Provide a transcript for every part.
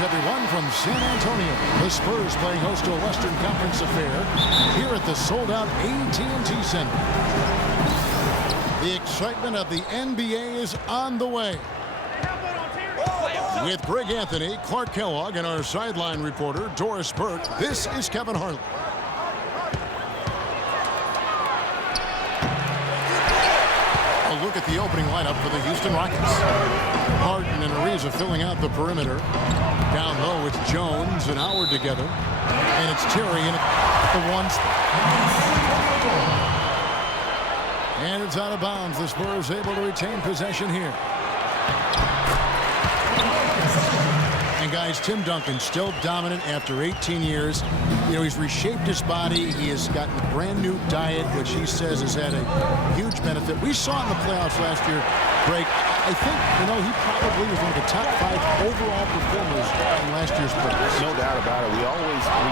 Greetings, everyone, from San Antonio. The Spurs playing host to a Western Conference affair here at the sold-out AT&T Center. The excitement of the NBA is on the way. With Greg Anthony, Clark Kellogg, and our sideline reporter, Doris Burke, this is Kevin Harlan. A look at the opening lineup for the Houston Rockets. Harden and Ariza filling out the perimeter. Down low, it's Jones and Howard together. And it's Terry in the one spot. And it's out of bounds. The Spurs able to retain possession here. And guys, Tim Duncan still dominant after 18 years. You know, he's reshaped his body. He has gotten a brand new diet, which he says has had a huge benefit. We saw it in the playoffs last year. Greg, I think, you know, he probably was one of the top 5 overall performers in last year's playoffs. No doubt about it. We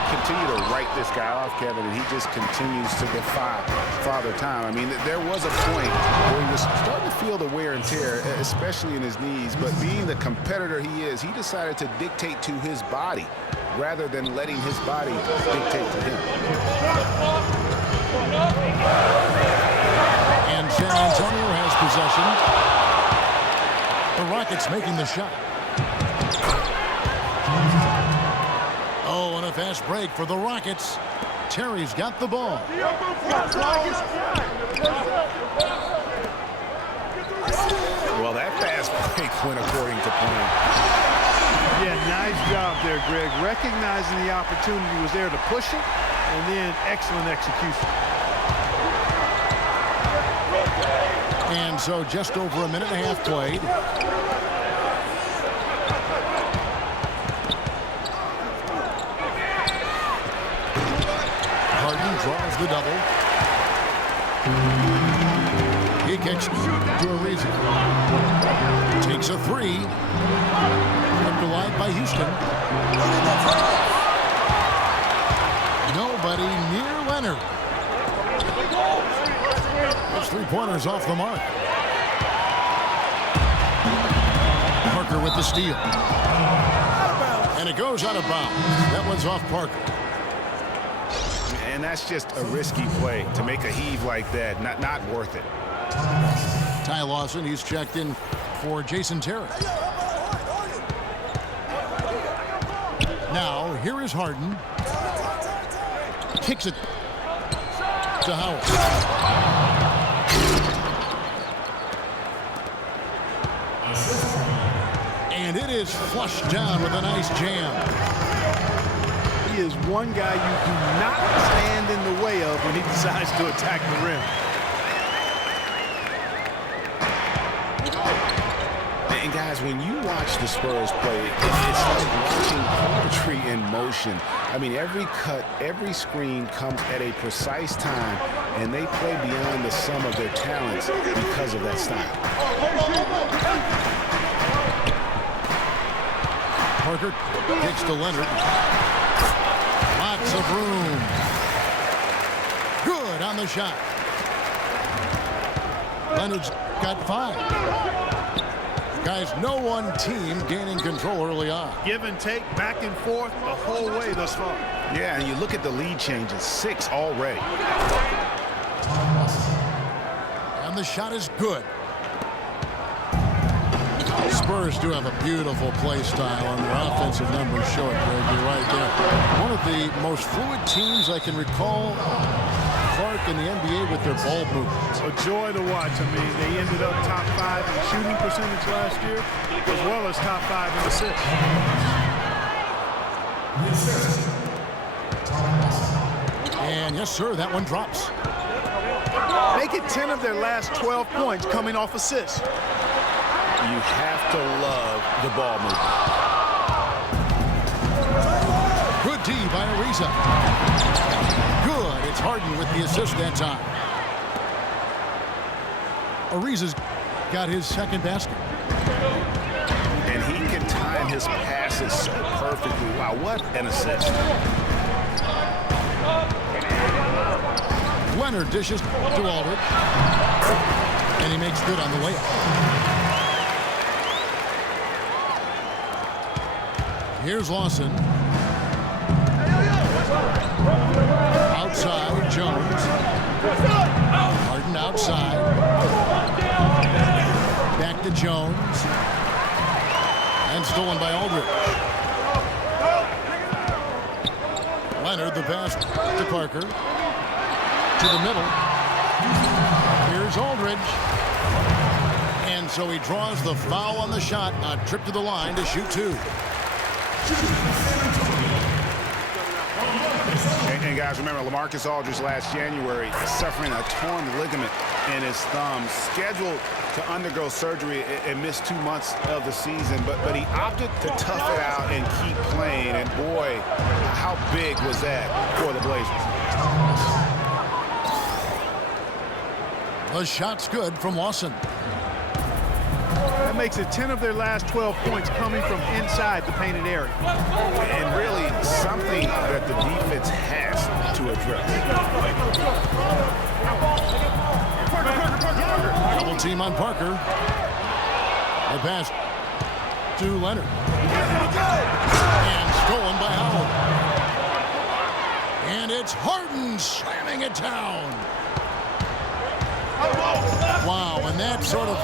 continue to write this guy off, Kevin, and he just continues to defy Father Time. I mean, there was a point where he was starting to feel the wear and tear, especially in his knees, but being the competitor he is, he decided to dictate to his body rather than letting his body dictate to him. And San Antonio has possession. The Rockets making the shot. Oh, and a fast break for the Rockets. Terry's got the ball. Well, that fast break went according to plan. Yeah, nice job there, Greg. Recognizing the opportunity was there to push it, and then excellent execution. And so just over a minute and a half played. Harden draws the double. He kicks to Ariza. Takes a three. Kept alive by Houston. Nobody near Leonard. Those 3-pointers off the mark. Parker with the steal. And it goes out of bounds. That one's off Parker. And that's just a risky play to make a heave like that. Not worth it. Ty Lawson, he's checked in for Jason Terry. Now, here is Harden. Kicks it to Howard. And it is flushed down with a nice jam. He is one guy you do not stand in the way of when he decides to attack the rim. And guys, when you watch the Spurs play, it's like watching poetry in motion. I mean, every cut, every screen comes at a precise time, and they play beyond the sum of their talents because of that style. Parker kicks to Leonard. Lots of room. Good on the shot. Leonard's got 5. Guys, no one team gaining control early on. Give and take, back and forth the whole way thus far. Yeah, and you look at the lead changes, 6 already. And the shot is good. Spurs do have a beautiful play style, and their offensive numbers show it, Greg. You're right there. One of the most fluid teams I can recall, Clark, in the NBA with their ball movement. A joy to watch. I mean, they ended up top 5 in shooting percentage last year, as well as top 5 in assists. And yes, sir, that one drops. Make it 10 of their last 12 points coming off assists. You have to love the ball movement. Good D by Ariza. Good. It's Harden with the assist that time. Ariza's got his second basket. And he can time his passes so perfectly. Wow, what an assist. Leonard dishes to Aldridge. And he makes good on the layup. Here's Lawson. Outside, Jones. Harden outside. Back to Jones. And stolen by Aldridge. Leonard, the pass to Parker. To the middle. Here's Aldridge. And so he draws the foul on the shot. A trip to the line to shoot two. And guys, remember, LaMarcus Aldridge last January suffering a torn ligament in his thumb, scheduled to undergo surgery and miss 2 months of the season, but he opted to tough it out and keep playing. And boy, how big was that for the Blazers? The shot's good from Lawson. That makes it 10 of their last 12 points coming from inside the painted area. And really something that the defense has to address. Double team on Parker. The pass to Leonard. And stolen by Howard. And it's Harden slamming it down. Wow, and that sort of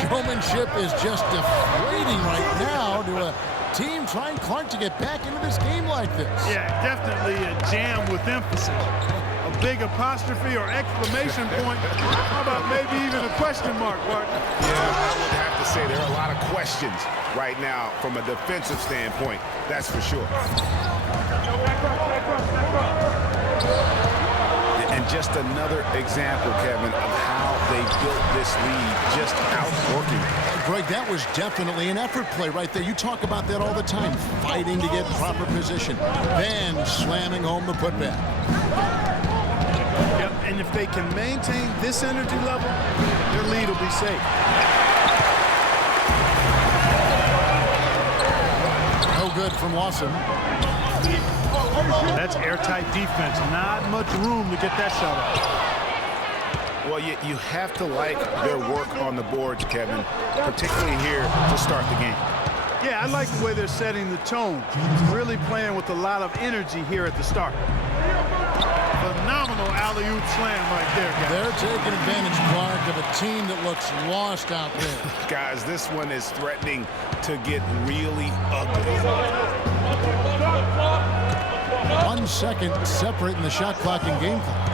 showmanship is just deflating right now to a team trying Clark to get back into this game like this. Yeah, definitely a jam with emphasis. A big apostrophe or exclamation point. How about maybe even a question mark, Martin? Yeah, I would have to say there are a lot of questions right now from a defensive standpoint. That's for sure. And just another example, Kevin, of how they built this lead, just outworking. Greg, that was definitely an effort play right there. You talk about that all the time, fighting to get proper position, then slamming home the putback. Yep, and if they can maintain this energy level, their lead will be safe. No good from Lawson. That's airtight defense. Not much room to get that shot off. Well, you have to like their work on the boards, Kevin, particularly here to start the game. Yeah, I like the way they're setting the tone. Really playing with a lot of energy here at the start. Phenomenal alley-oop slam right there, guys. They're taking advantage, Clark, of a team that looks lost out there. Guys, this one is threatening to get really ugly. 1 second separating the shot clock and game clock.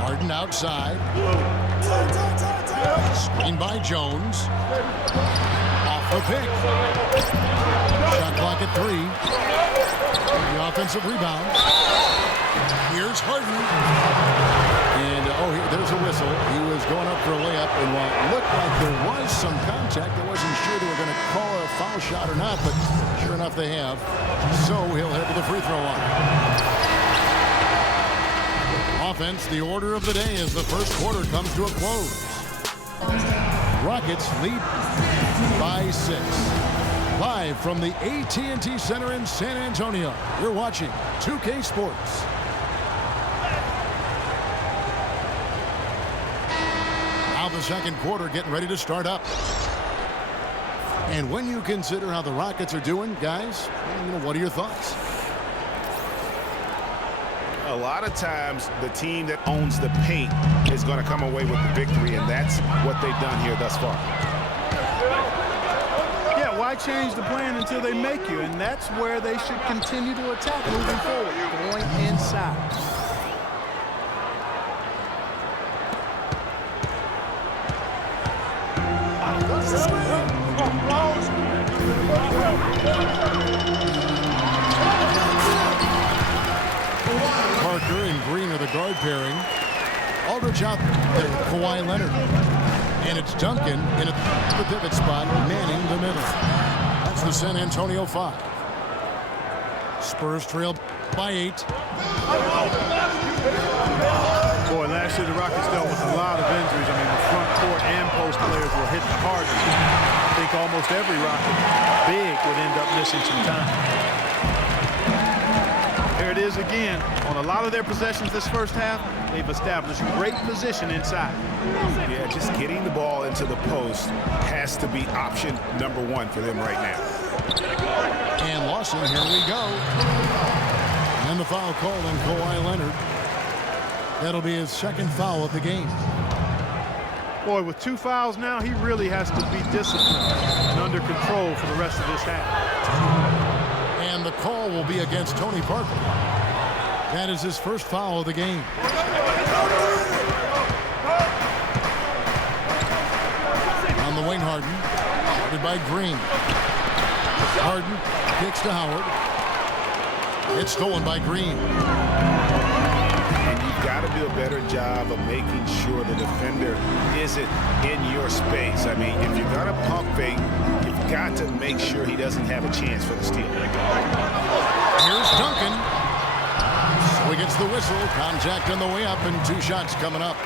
Harden outside. Screen by Jones. Off the pick. Shot clock at 3. The offensive rebound. Here's Harden. And, there's a whistle. He was going up for a layup, and while it looked like there was some contact, I wasn't sure they were going to call a foul shot or not, but sure enough they have. So he'll head to the free throw line. Offense, the order of the day as the first quarter comes to a close. Rockets lead by 6. Live from the AT&T Center in San Antonio, you're watching 2K Sports. Now the second quarter getting ready to start up. And when you consider how the Rockets are doing, guys, what are your thoughts? A lot of times, the team that owns the paint is going to come away with the victory, and that's what they've done here thus far. Yeah, why change the plan until they make you? And that's where they should continue to attack moving forward, going inside. Parker and Green are the guard pairing. Aldridge out there, Kawhi Leonard. And it's Duncan in the pivot spot, manning the middle. That's the San Antonio 5. Spurs trail by 8. Boy, last year the Rockets dealt with a lot of injuries. I mean, the front court and post players were hit the hardest. I think almost every Rocket big would end up missing some time. There it is again. On a lot of their possessions this first half, they've established great position inside. Yeah, just getting the ball into the post has to be option number one for them right now. And Lawson, here we go. And the foul called on Kawhi Leonard. That'll be his second foul of the game. Boy, with 2 fouls now, he really has to be disciplined and under control for the rest of this half. And the call will be against Tony Parker. That is his first foul of the game. On the wing, Harden. Guarded by Green. Harden kicks to Howard. It's stolen by Green. And you've got to do a better job of making sure the defender isn't in your space. I mean, if you're going to pump fake, you've got to make sure he doesn't have a chance for the steal. Here's Duncan. So he gets the whistle. Contact on the way up, and 2 shots coming up.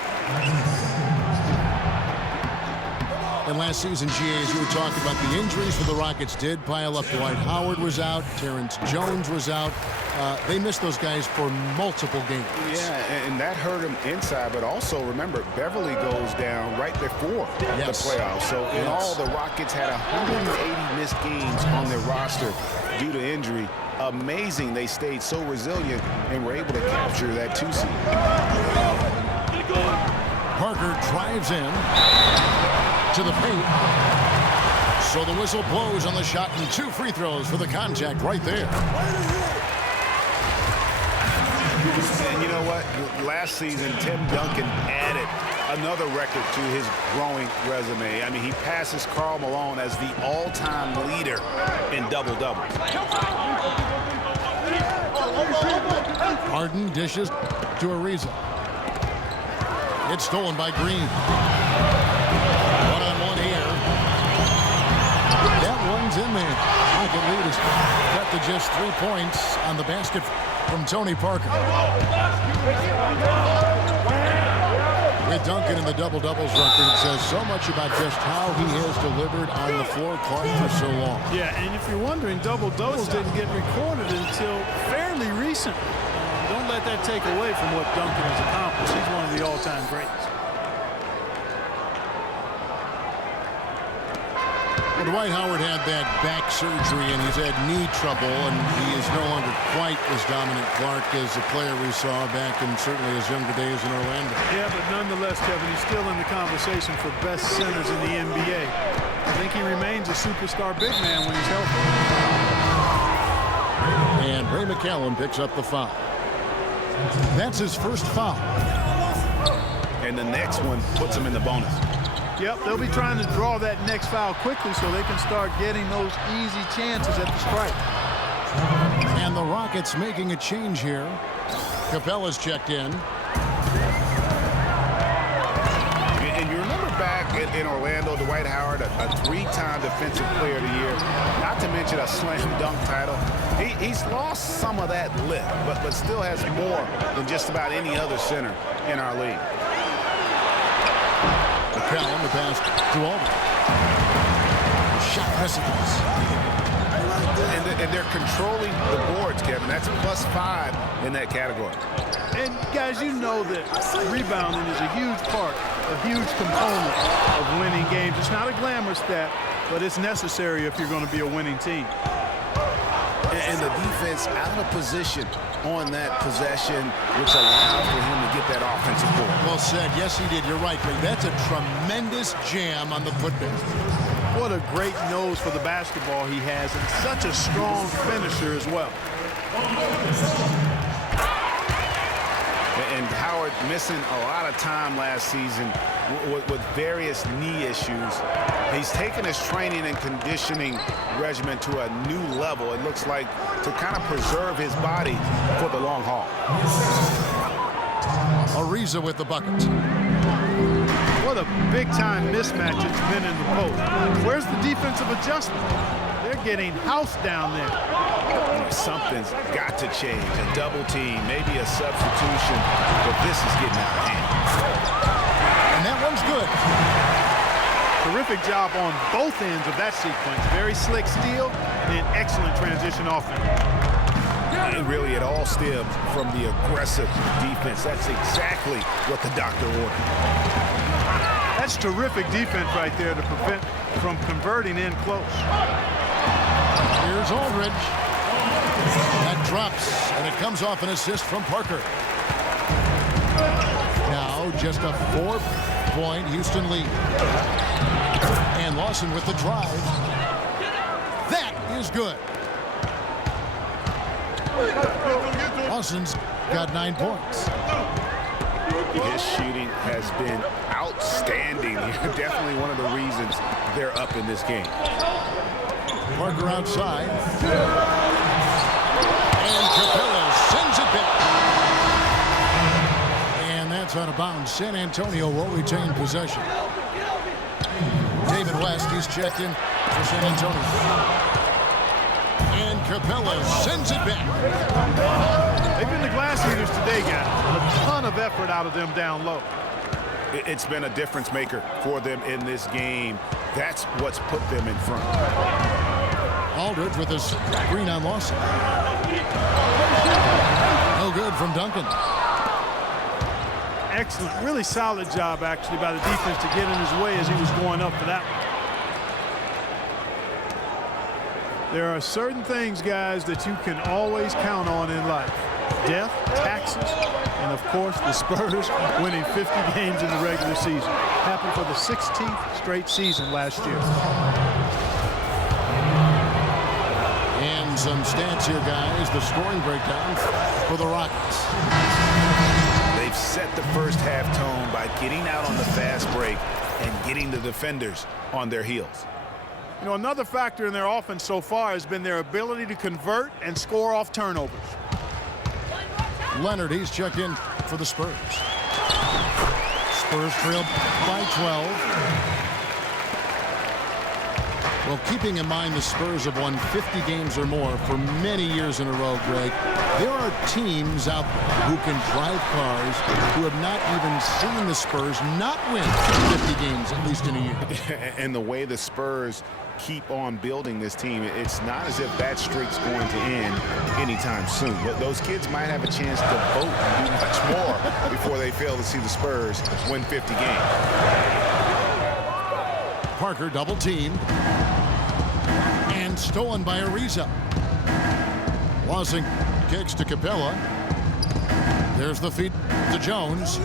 And last season, GAs, you were talking about the injuries for the Rockets did pile up. Dwight Howard was out. Terrence Jones was out. They missed those guys for multiple games. Yeah, and that hurt them inside. But also, remember, Beverly goes down right before the playoffs. So in all, the Rockets had 180 missed games on their roster due to injury. Amazing they stayed so resilient and were able to capture that 2 seed. Parker drives in to the paint. So the whistle blows on the shot, and 2 free throws for the contact right there. And you know what? Last season, Tim Duncan added another record to his growing resume. I mean, he passes Karl Malone as the all-time leader in double-doubles. Harden dishes to Ariza. It's stolen by Green. One-on-one here. That one's in there. Rocket lead is cut to just 3 points on the basket from Tony Parker. With Duncan in the double-doubles record, says so much about just how he has delivered on the floor, Clark, for so long. Yeah, and if you're wondering, double-doubles didn't get recorded until fairly recent. Don't let that take away from what Duncan has accomplished. He's one of the all-time greats. Well, Dwight Howard had that back surgery, and he's had knee trouble, and he is no longer quite as dominant, Clark, as the player we saw back in certainly his younger days in Orlando. Yeah, but nonetheless, Kevin, he's still in the conversation for best centers in the NBA. I think he remains a superstar big man when he's healthy. And Ray McCallum picks up the foul. That's his first foul. And the next one puts him in the bonus. Yep, they'll be trying to draw that next foul quickly so they can start getting those easy chances at the stripe. And the Rockets making a change here. Capella's checked in. And you remember back in Orlando, Dwight Howard, a 3-time Defensive Player of the Year, not to mention a slam dunk title. He's lost some of that lift, but still has more than just about any other center in our league. McCallum, the pass to Aldridge. Shot precipice. And they're controlling the boards, Kevin. That's +5 in that category. And guys, you know that rebounding is a huge part, a huge component of winning games. It's not a glamour stat, but it's necessary if you're going to be a winning team. And the defense out of position on that possession, which allowed for him to get that offensive board. Well said. Yes, he did. You're right, Ray. That's a tremendous jam on the putback. What a great nose for the basketball he has, and such a strong finisher as well. And Howard missing a lot of time last season with various knee issues. He's taken his training and conditioning regimen to a new level, it looks like, to kind of preserve his body for the long haul. Ariza with the bucket. What a big-time mismatch it's been in the post. Where's the defensive adjustment? They're getting housed down there. Something's got to change. A double team, maybe a substitution, but this is getting out of hand. And that one's good. Terrific job on both ends of that sequence. Very slick steal and excellent transition offense. And really, it all stems from the aggressive defense. That's exactly what the doctor ordered. That's terrific defense right there to prevent from converting in close. Here's Aldridge. That drops, and it comes off an assist from Parker. Now just a 4-point Houston lead. And Lawson with the drive. That is good. Lawson's got 9 points. His shooting has been outstanding. Definitely one of the reasons they're up in this game. Parker outside. And Capella sends it back. And that's out of bounds. San Antonio will retain possession. David West, he's checked in for San Antonio. And Capella sends it back. They've been the glass leaders today, guys. A ton of effort out of them down low. It's been a difference maker for them in this game. That's what's put them in front. Aldridge with his screen on Lawson. No good from Duncan. Excellent. Really solid job, actually, by the defense to get in his way as he was going up for that one. There are certain things, guys, that you can always count on in life. Death, taxes, and, of course, the Spurs winning 50 games in the regular season. Happened for the 16th straight season last year. And some stats here, guys. The scoring breakdown for the Rockets. They've set the first half tone by getting out on the fast break and getting the defenders on their heels. You know, another factor in their offense so far has been their ability to convert and score off turnovers. Leonard, he's checked in for the Spurs. Spurs trail by 12. Well, keeping in mind the Spurs have won 50 games or more for many years in a row, Greg, there are teams out there who can drive cars who have not even seen the Spurs not win 50 games, at least in a year. And the way the Spurs keep on building this team, it's not as if that streak's going to end anytime soon. But those kids might have a chance to vote and do much more before they fail to see the Spurs win 50 games. Parker double teamed and stolen by Ariza. Lawson kicks to Capella. There's the feed to Jones.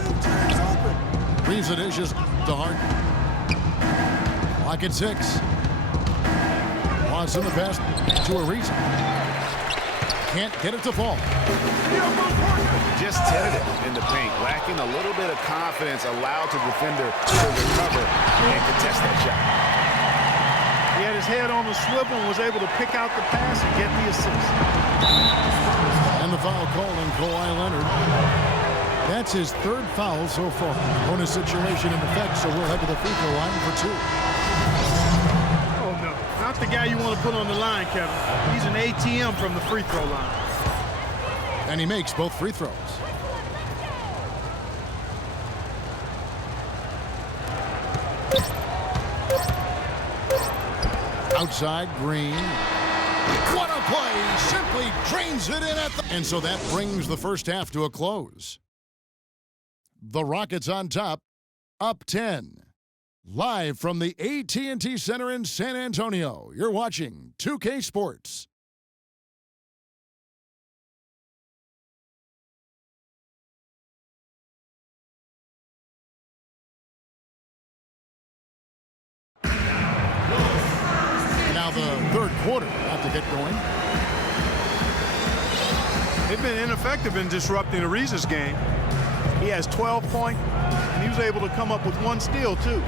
Ariza dishes to Hart. Lock at 6. Lawson the pass to Ariza. Can't get it to fall. Just tentative in the paint, lacking a little bit of confidence, allowed the defender to recover and contest that shot. He had his head on the swivel and was able to pick out the pass and get the assist. And the foul call on Kawhi Leonard. That's his 3rd foul so far. Bonus situation in effect, so we'll head to the free throw line for 2. Oh, no. Not the guy you want to put on the line, Kevin. He's an ATM from the free throw line. And he makes both free throws. Outside, Green. What a play! Simply drains it in at the... And so that brings the first half to a close. The Rockets on top, up 10. Live from the AT&T Center in San Antonio, you're watching 2K Sports. Now the 3rd quarter about to get going. They've been ineffective in disrupting Ariza's game. He has 12 points, and he was able to come up with 1 steal, too.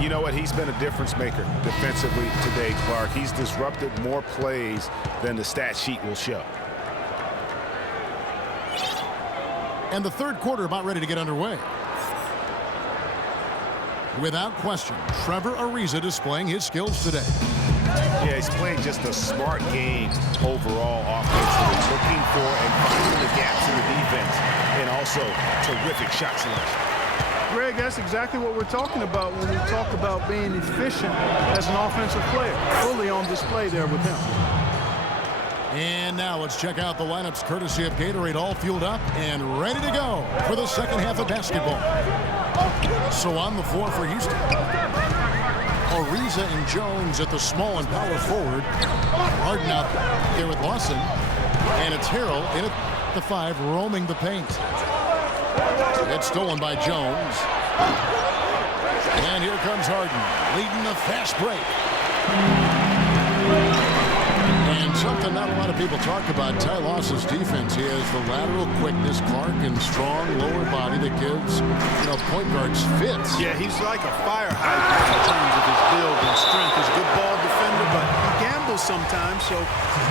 You know what? He's been a difference maker defensively today, Clark. He's disrupted more plays than the stat sheet will show. And the 3rd quarter about ready to get underway. Without question, Trevor Ariza displaying his skills today. Yeah, he's playing just a smart game overall offensively, looking for and finding the gaps in the defense, and also terrific shot selection. Greg, that's exactly what we're talking about when we talk about being efficient as an offensive player. Fully on display there with him. And now let's check out the lineups courtesy of Gatorade, all fueled up and ready to go for the second half of basketball. So on the floor for Houston, Ariza and Jones at the small and power forward. Harden out there with Lawson. And it's Harrell in at the 5, roaming the paint. It's stolen by Jones. And here comes Harden, leading the fast break. And something not a lot of people talk about, Ty Lawson's defense. He has the lateral quickness, Clark, and strong lower body that gives, point guards fits. Yeah, he's like a fire hydrant in terms of his build and strength. He's a good ball defender, but he gambles sometimes, so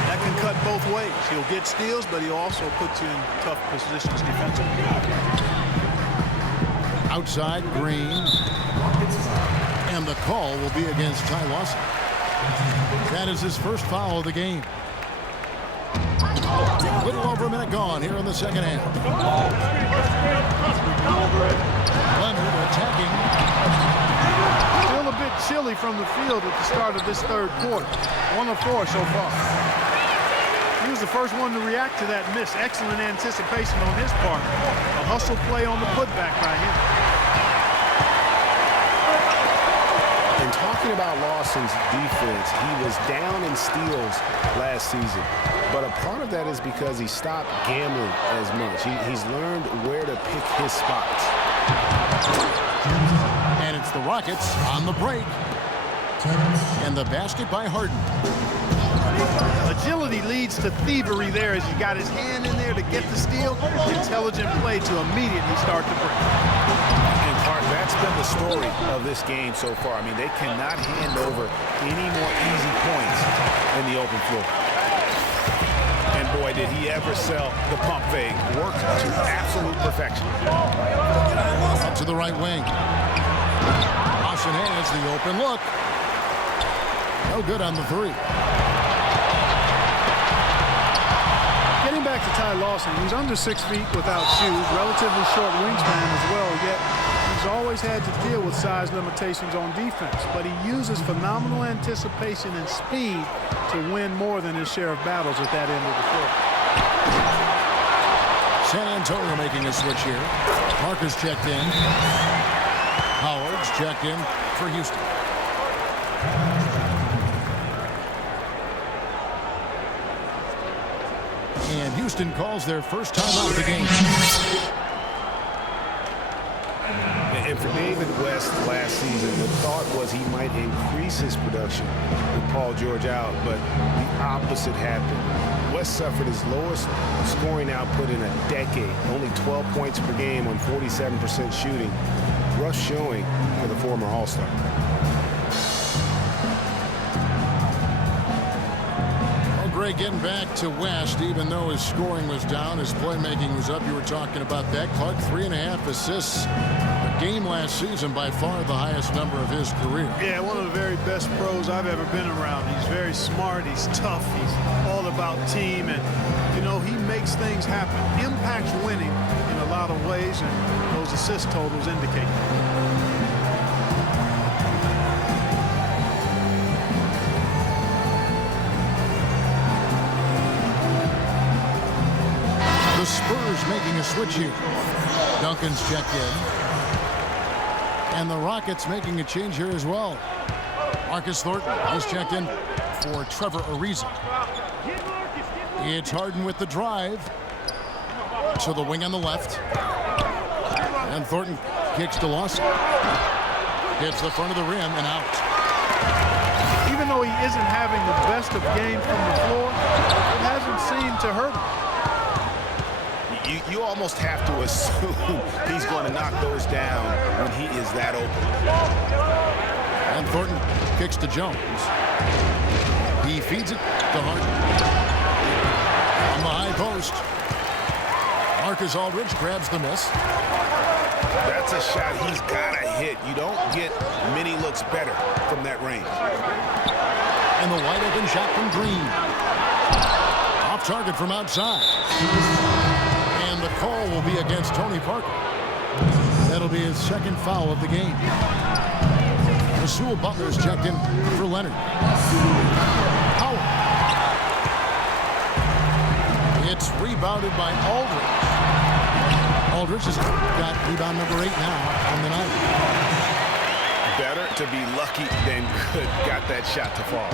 that can cut both ways. He'll get steals, but he'll also put you in tough positions defensively. Outside, Green. And the call will be against Ty Lawson. That is his first foul of the game. A little over a minute gone here in the second half. Leonard attacking. Still a bit chilly from the field at the start of this third quarter. 1 of 4 so far. He was the first one to react to that miss. Excellent anticipation on his part. A hustle play on the putback by him. And talking about Lawson's defense, he was down in steals last season. But a part of that is because he stopped gambling as much. He's learned where to pick his spots. And it's the Rockets on the break. And the basket by Harden. Agility leads to thievery there as he got his hand in there to get the steal. Intelligent play to immediately start the break. And Clark, that's been the story of this game so far. I mean, they cannot hand over any more easy points in the open floor. And boy, did he ever sell the pump fake. Worked to absolute perfection. Up to the right wing. Austin has the open look. No good on the 3. Getting back to Ty Lawson, he's under 6 feet without shoes, relatively short wingspan as well, yet he's always had to deal with size limitations on defense, but he uses phenomenal anticipation and speed to win more than his share of battles at that end of the floor. San Antonio making a switch here. Parker's checked in. Howard's checked in for Houston. And Houston calls their first timeout of the game. And for David West last season, the thought was he might increase his production with Paul George out, but the opposite happened. West suffered his lowest scoring output in a decade, only 12 points per game on 47% shooting. Rough showing for the former All-Star. Greg, getting back to West, even though his scoring was down, his playmaking was up. You were talking about that. Clark, 3.5 assists a game last season, by far the highest number of his career. Yeah, one of the very best pros I've ever been around. He's very smart, he's tough, he's all about team, and, he makes things happen. Impacts winning in a lot of ways, and those assist totals indicate that. Spurs making a switch here. Duncan's checked in. And the Rockets making a change here as well. Marcus Thornton is checked in for Trevor Ariza. It's Harden with the drive. To the wing on the left. And Thornton kicks to Lawson. Hits the front of the rim and out. Even though he isn't having the best of games from the floor, it hasn't seemed to hurt him. You almost have to assume he's going to knock those down when he is that open. And Thornton kicks to Jones. He feeds it to Harden. On the high post. Marcus Aldridge grabs the miss. That's a shot he's got to hit. You don't get many looks better from that range. And the wide open shot from Green. Off target from outside. And the call will be against Tony Parker. That'll be his second foul of the game. Rasul Butler's checked in for Leonard. Howard. It's rebounded by Aldridge. Aldridge has got rebound number 8 now on the night. Better to be lucky than good. Got that shot to fall.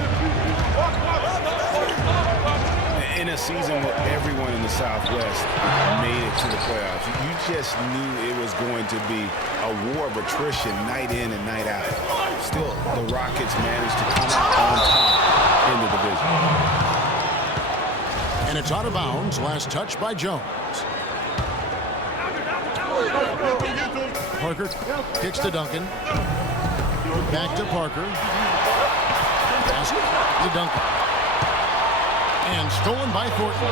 In a season where everyone in the Southwest made it to the playoffs, you just knew it was going to be a war of attrition night in and night out. Still, the Rockets managed to come out on top in the division. And it's out of bounds. Last touch by Jones. Parker kicks to Duncan. Back to Parker. Pass to Duncan. And stolen by Thornton.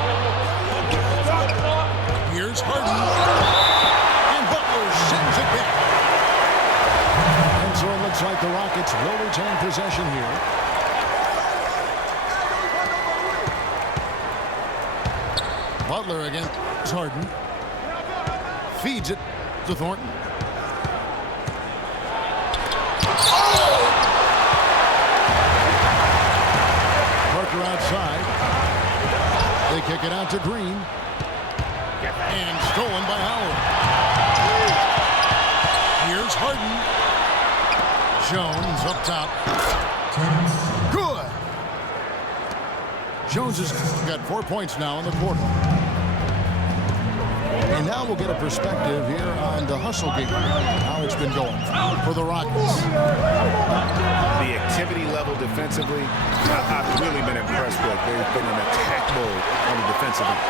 Here's Harden. And Butler sends it back. And so it looks like the Rockets will retain possession here. Butler against Harden. Feeds it to Thornton. Parker outside. They kick it out to Green. And stolen by Howard. Here's Harden. Jones up top. Good. Jones has got 4 points now in the quarter. And now we'll get a perspective here on the hustle game, how it's been going for the Rockets. The activity level defensively, I've really been impressed with. They've been in attack mode on the defensive end.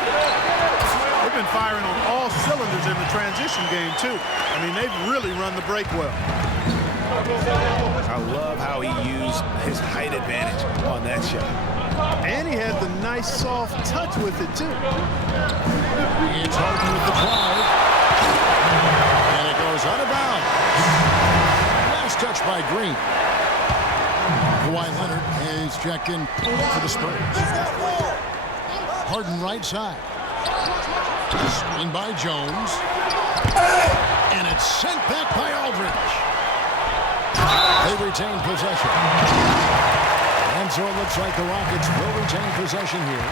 They've been firing on all cylinders in the transition game, too. I mean, they've really run the break well. I love how he used his height advantage on that shot. And he had the nice soft touch with it, too. It's Harden with the drive. And it goes out of bounds. Last touch by Green. Kawhi Leonard is checked in for the Spurs. Harden right side. Screen by Jones. And it's sent back by Aldridge. They retain possession. And so it looks like the Rockets will retain possession here.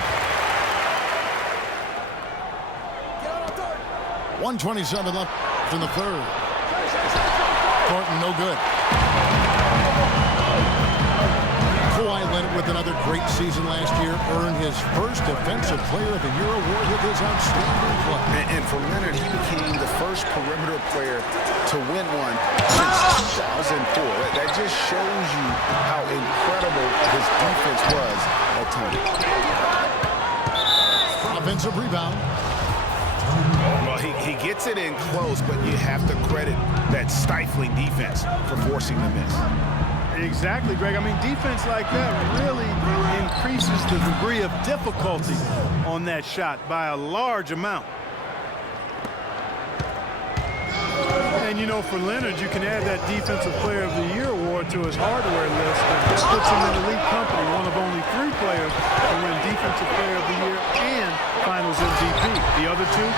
1:27 left in the third. Thornton no good. Kawhi Leonard with another great season last year earned his first Defensive Player of the Year award with his outstanding play. And for Leonard, he became the first perimeter player to win one since 2004. That just shows you how incredible his defense was at times. Offensive rebound. Well, he gets it in close, but you have to credit that stifling defense for forcing the miss. Exactly, Greg. I mean, defense like that really increases the degree of difficulty on that shot by a large amount. And, you know, for Leonard, you can add that Defensive Player of the Year award to his hardware list. And that puts him in elite company, one of only 3 players to win Defensive Player of the Year and Finals MVP. The other 2,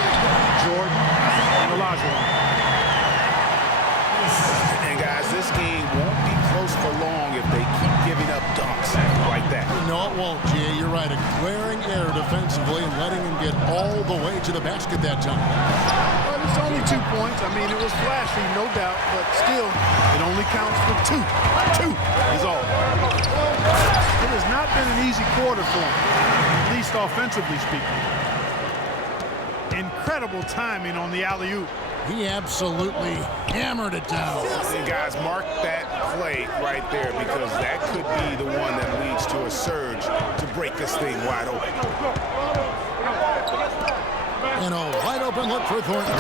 Jordan and Olajuwon. And, guys, this game won't be close for long if they keep giving up dunks like that. No, it won't, G.A. You're right. A glaring error defensively and letting him get all the way to the basket that time. Well, it's only 2 points. I mean, it was flashy, no doubt, but still, it only counts for 2. 2 is all. It has not been an easy quarter for him, at least offensively speaking. Incredible timing on the alley-oop. He absolutely hammered it down. And guys, mark that play right there because that could be the one that leads to a surge to break this thing wide open. And a wide open look for Thornton.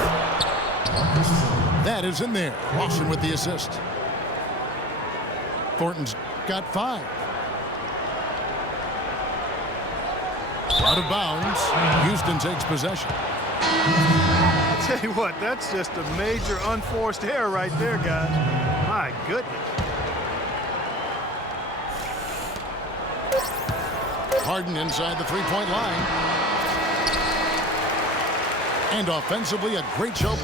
That is in there. Lawson with the assist. Thornton's got 5. Out of bounds. Houston takes possession. I'll tell you what, that's just a major unforced error right there, guys. My goodness. Harden inside the 3-point line. And offensively, a great show.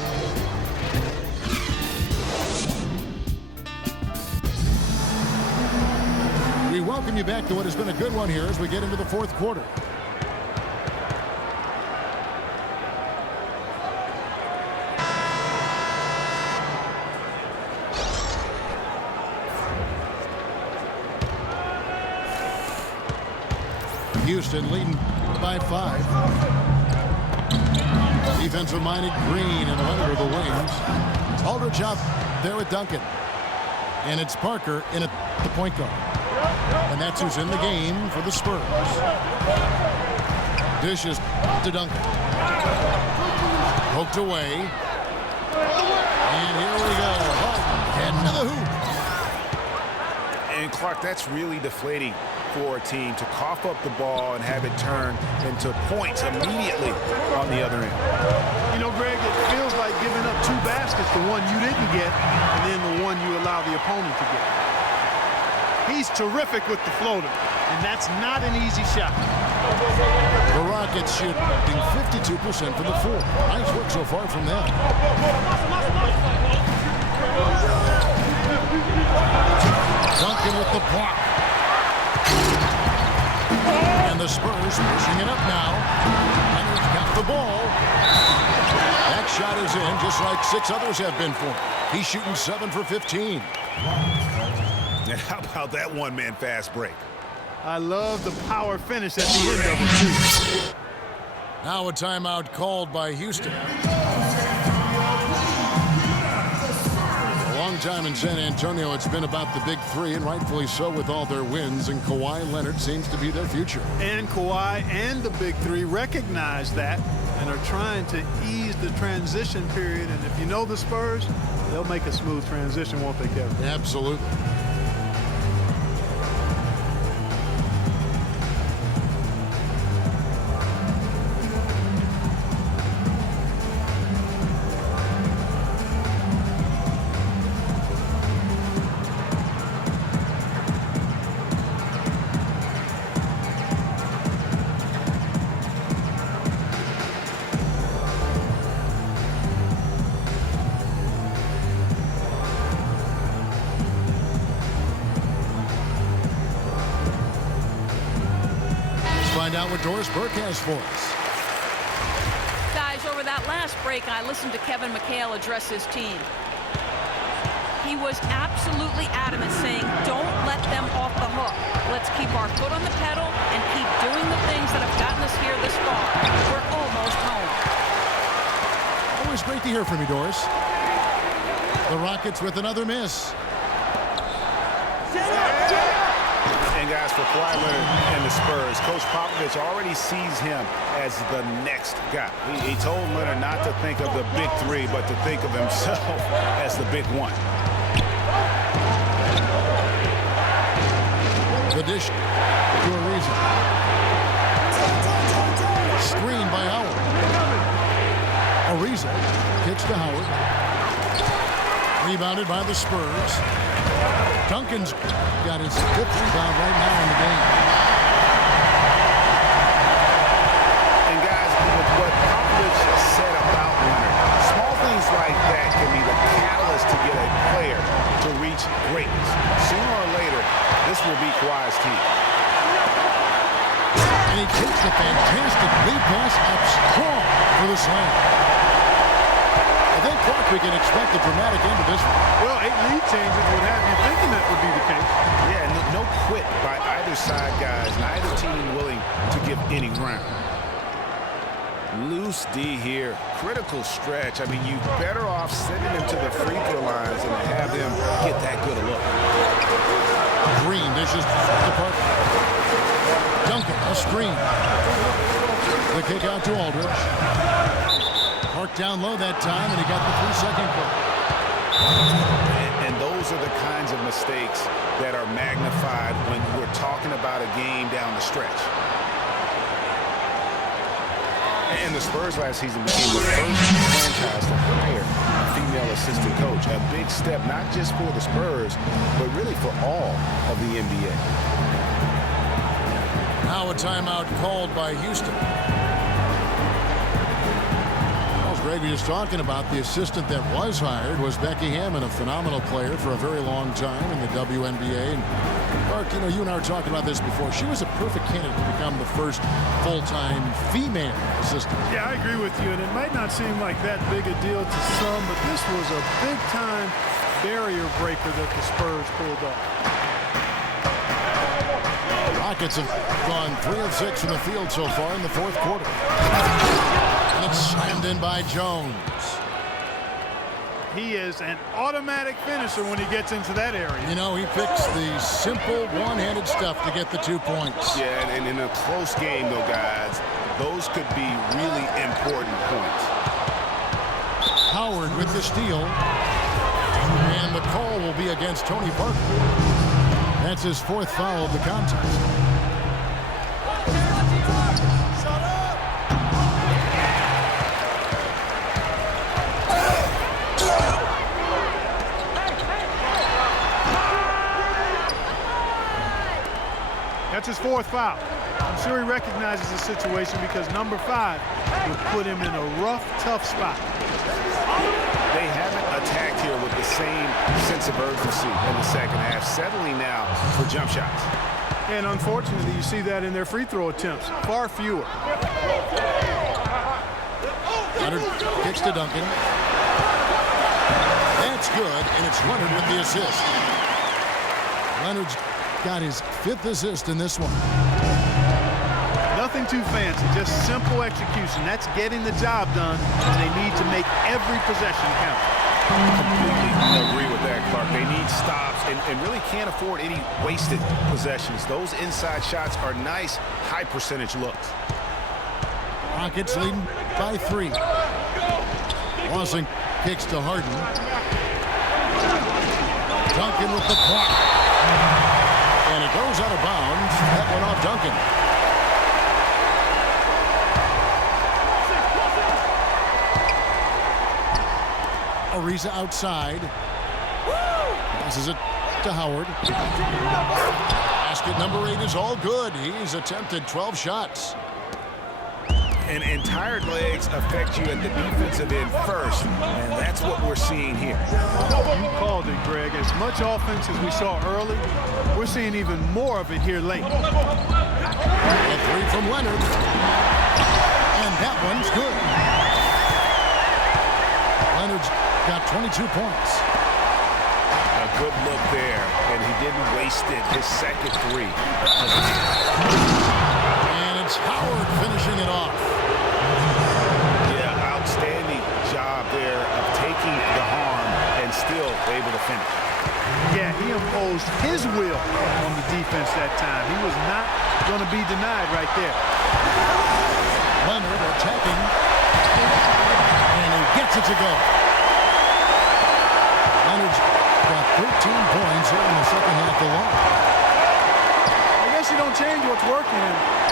We welcome you back to what has been a good one here as we get into the 4th quarter. Houston leading by 5. Defensive-minded Green and Leonard are the wings. Aldridge out there with Duncan. And it's Parker in at the point guard. And that's who's in the game for the Spurs. Dishes to Duncan. Poked away. And here we go. Heading to the hoop. And Clark, that's really deflating for a team to cough up the ball and have it turn into points immediately on the other end. You know, Greg, it feels like giving up 2 baskets, the one you didn't get, and then the one you allow the opponent to get. He's terrific with the floater, and that's not an easy shot. The Rockets shooting 52% from the floor. Nice work so far from them. Duncan with the block. And the Spurs pushing it up now. Leonard's got the ball. That shot is in, just like 6 others have been for him. He's shooting 7 for 15. And how about that one-man fast break? I love the power finish at the end of it, too. Now a timeout called by Houston. A long time in San Antonio, it's been about the big 3, and rightfully so with all their wins, and Kawhi Leonard seems to be their future. And Kawhi and the big 3 recognize that and are trying to ease the transition period. And if you know the Spurs, they'll make a smooth transition, won't they, Kevin? Absolutely. Find out what Doris Burke has for us. Guys, over that last break, I listened to Kevin McHale address his team. He was absolutely adamant, saying, don't let them off the hook. Let's keep our foot on the pedal and keep doing the things that have gotten us here this far. We're almost home. Always great to hear from you, Doris. The Rockets with another miss. And guys, for Kawhi Leonard and the Spurs, Coach Popovich already sees him as the next guy. He told Leonard not to think of the big 3, but to think of himself as the big 1. The dish to Ariza. Screen by Howard. Ariza kicks to Howard. Rebounded by the Spurs. Duncan's got his 5th rebound right now in the game. And guys, with what Popovich said about Leonard, small things like that can be the catalyst to get a player to reach greatness. Sooner or later, this will be Kawhi's team. And he takes the fantastic lead pass up strong for the slam. I think, Clark, we can expect a dramatic end to this one. Well, 8 lead changes would have you thinking that would be the case. Yeah, no quit by either side, guys. Neither team willing to give any ground. Loose D here. Critical stretch. I mean, you better off sending him to the free throw lines and have him get that good a look. Green dishes to Parker. Duncan, a screen. The kick out to Aldridge. Park down low that time, and he got the 3-second call. And those are the kinds of mistakes that are magnified when we're talking about a game down the stretch. And the Spurs last season became the first franchise to hire a female assistant coach. A big step, not just for the Spurs, but really for all of the NBA. Now a timeout called by Houston. Greg was just talking about the assistant that was hired was Becky Hammond, a phenomenal player for a very long time in the WNBA. And Mark, you know, you and I were talking about this before. She was a perfect candidate to become the first full-time female assistant. Yeah, I agree with you, and it might not seem like that big a deal to some, but this was a big-time barrier breaker that the Spurs pulled off. Rockets have gone 3 of 6 from the field so far in the fourth quarter. And it's slammed in by Jones. He is an automatic finisher when he gets into that area. You know, he picks the simple one-handed stuff to get the 2 points. Yeah, and in a close game, though, guys, those could be really important points. Howard with the steal. And the call will be against Tony Parker. That's his 4th foul of the contest. That's his 4th foul. I'm sure he recognizes the situation because number 5 would put him in a rough, tough spot. They haven't attacked here with the same sense of urgency in the second half, settling now for jump shots. And unfortunately, you see that in their free throw attempts. Far fewer. Leonard kicks to Duncan. That's good, and it's Leonard with the assist. Leonard's got his 5th assist in this one. Nothing too fancy, just simple execution. That's getting the job done, and they need to make every possession count. Completely agree with that, Clark. They need stops and really can't afford any wasted possessions. Those inside shots are nice, high percentage looks. Rockets leading by 3. Lawson kicks to Harden. Duncan with the block. And it goes out of bounds. That went off Duncan. Ariza outside. Passes it to Howard. Basket number 8 is all good. He's attempted 12 shots. And tired legs affect you at the defensive end first, and that's what we're seeing here. You called it, Greg. As much offense as we saw early, we're seeing even more of it here late. A 3 from Leonard. And that one's good. Leonard's got 22 points. A good look there, and he didn't waste it. His second 3. And it's Howard finishing it off. Yeah, outstanding job there of taking the harm and still able to finish. Yeah, he imposed his will on the defense that time. He was not going to be denied right there. Leonard attacking. And he gets it to go. Leonard's got 13 points here in the second half alone. I guess you don't change what's working.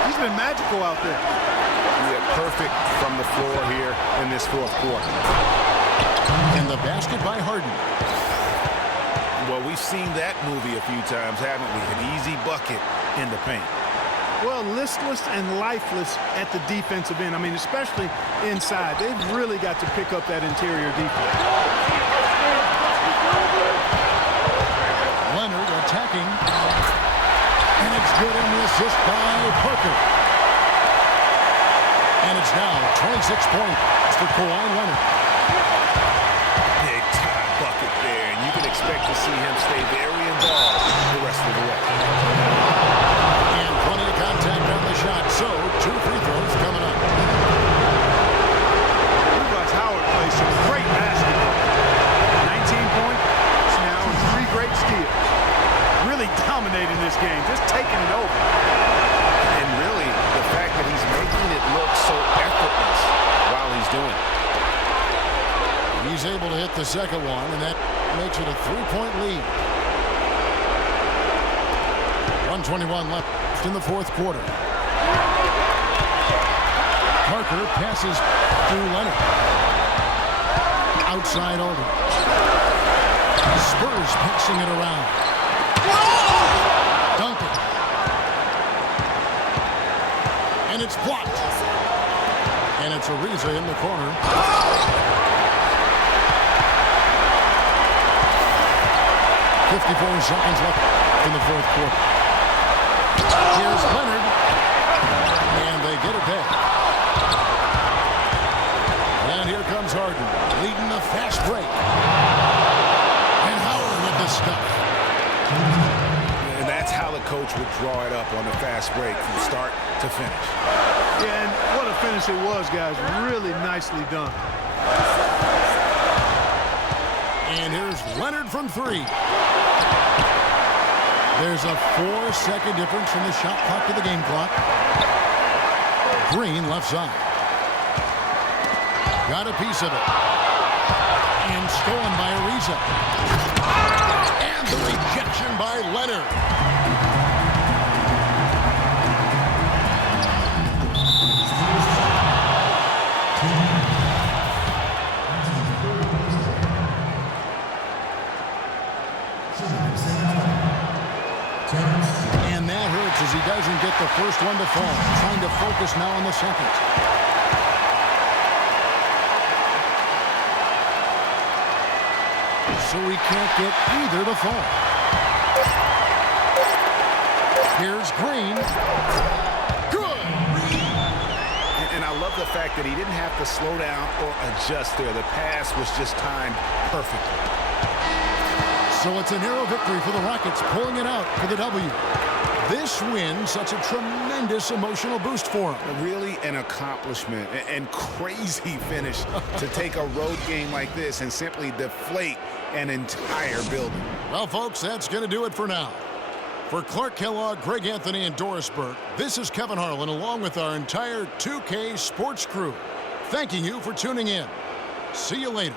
He's been magical out there. Yeah, perfect from the floor here in this fourth quarter. And the basket by Harden. Well, we've seen that movie a few times, haven't we? An easy bucket in the paint. Well, listless and lifeless at the defensive end. I mean, especially inside. They've really got to pick up that interior defense. Leonard attacking. And it's good in the assist by Parker. And it's now 26 points for Kawhi Leonard. Big time bucket there, and you can expect to see him stay very involved the rest of the way. And plenty of contact on the shot, so 2 free throws coming up. We've watched Howard play some great basketball. 19 points now and 3 great steals. Really dominating this game, just taking it over. And really, the fact that he's making it look so effortless while he's doing it. He's able to hit the second one, and that makes it a 3-point lead. 1:21 left in the fourth quarter. Parker passes to Leonard. Outside Aldridge. Spurs passing it around. Duncan. And it's blocked. And it's Ariza in the corner. 54 seconds left in the fourth quarter. Here's Leonard. And they get it back. And here comes Harden, leading the fast break. And Howard with the stuff. And that's how the coach would draw it up on the fast break from start to finish. Yeah, and what a finish it was, guys. Really nicely done. And here's Leonard from three. There's a 4-second difference from the shot clock to the game clock. Green left side. Got a piece of it. And stolen by Ariza. And the rejection by Leonard. And that hurts as he doesn't get the first one to fall. Trying to focus now on the second. So he can't get either to fall. Here's Green. Good. And I love the fact that he didn't have to slow down or adjust there. The pass was just timed perfectly. So it's a narrow victory for the Rockets, pulling it out for the W. This win, such a tremendous emotional boost for them. Really an accomplishment and crazy finish to take a road game like this and simply deflate an entire building. Well, folks, that's going to do it for now. For Clark Kellogg, Greg Anthony, and Doris Burke, this is Kevin Harlan along with our entire 2K Sports crew, thanking you for tuning in. See you later.